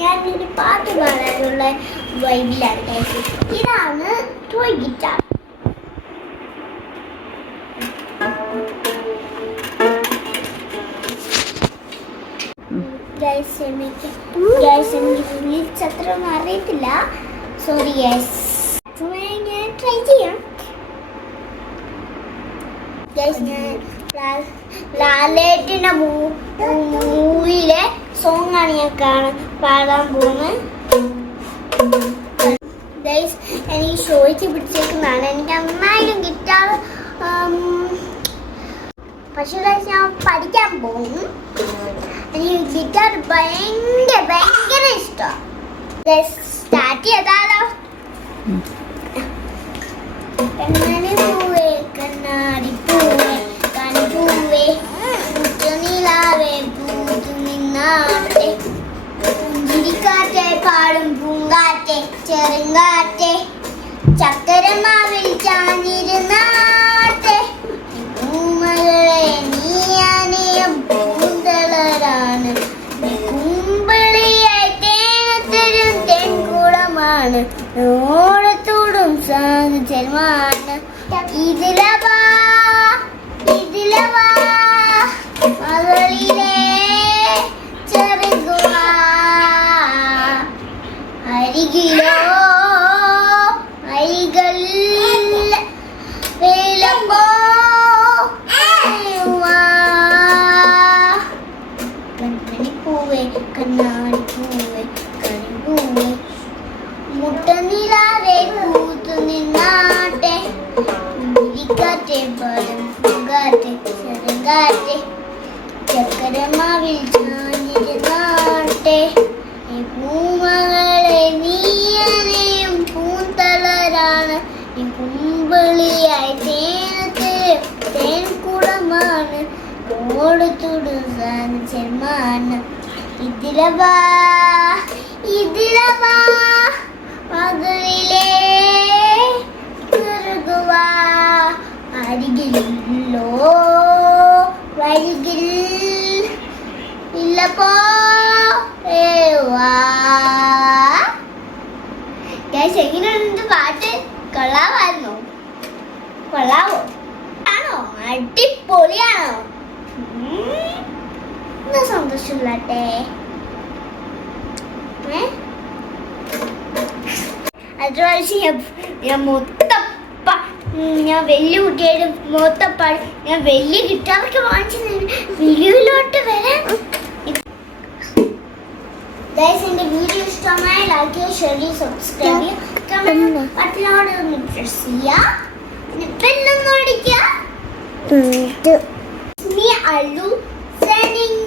ഞാനൊരു പാട്ട് പാടാനുള്ള വൈബിലാണ് ഗൈസ്. ഇതാണ് ടോയ് ഗിറ്റാർ. എനിക്ക് ഫീൽസ് അത്ര ഒന്നും അറിയത്തില്ല. Sorry guys. ഞാൻ ട്രൈ ചെയ്യാം. ഞാൻ ലാലേട്ടൻ്റെ മൂവിയിലെ സോങ് ആണ് ഞാൻ പാടാൻ പോകുന്നത്. ഗൈസ് എനിക്ക് ഷോയ്ക്ക് പിടിച്ചേക്കുന്നതാണ്. എനിക്ക് നന്നായിട്ടും ഗിറ്റാർ, പക്ഷേ ഞാൻ പഠിക്കാൻ പോകും. എനിക്ക് ഗിറ്റാർ ഭയങ്കര ഇഷ്ടമാണ്. സ്റ്റാർട്ട് ചെയ്താലോ? കണ്ണാടി പൂവേ കണ്ണാടി പൂവേ കണിപ്പൂവേ മുറ്റനിലാവേ പൂത്തു നിന്നാട്ടെ പുഞ്ചിരിക്കാറ്റെ പാടും പൂങ്കാറ്റെ ചെറുങ്കാറ്റെ ചക്കരമാവിൽ ചാഞ്ഞിരുന്നാട്ടെ പൂമകളെ നീയാനെയും പൂന്തളരാണ് കുമ്പിളിയായി തേനത്തരും തെൻകുളമാണ് ഓടത്തോടും സാധുചരമാണ് ഇതിലവാ മകളിലെ ചെറുകുവാ അരികിലോ അരികളിൽ വേലമ്പോ കണ്ണാടിപ്പൂവേ കണ്ണാടിപ്പൂവേ കണിപ്പൂവേ മുട്ടനിലാവേ പൂത്തു നിന്നാട്ടെ പുഞ്ചിരിക്കാറ്റെ പാടും പൂങ്കാറ്റെ ചെറുങ്കാറ്റെ ചക്കരമാവിൽ ചാഞ്ഞിരുന്നാട്ടെ പൂമകളെ നീയനെയും പൂന്തളരാണ് ഈ കുമ്പിളിയായി തേൻകുളമാണ് ഓടത്തോടും സാധുചരമാണ് ഇതിലവാ മകളിലെ ചെറുകുവാ അരികിലോ വരികിൽ ഇല്ലപ്പോ എങ്ങനെയുണ്ട് പാട്ട്? കൊള്ളാമായിരുന്നോ? കൊള്ളാവോ? ആണോ? അടിപൊളിയാണോ? എന്നാ സന്തോഷമില്ലാട്ടെ. ഞാൻ വലിയ കുട്ടിയുടെ മൊത്തപ്പാട് ഞാൻ വലിയ ഗിറ്റാറൊക്കെ വാങ്ങിച്ചു വീഡിയോയിലോട്ട് വരാം. എന്റെ വീഡിയോ ഇഷ്ടമായി ലൈക്ക് ചെയ്യുക, ഷെയർ ചെയ്യുക, സബ്സ്ക്രൈബ് ചെയ്യുക, ബട്ടനോട് ഒന്ന് പ്രസ് ചെയ്യുക, ബെല്ലൊന്നും അടിക്കുക. Me Alu sending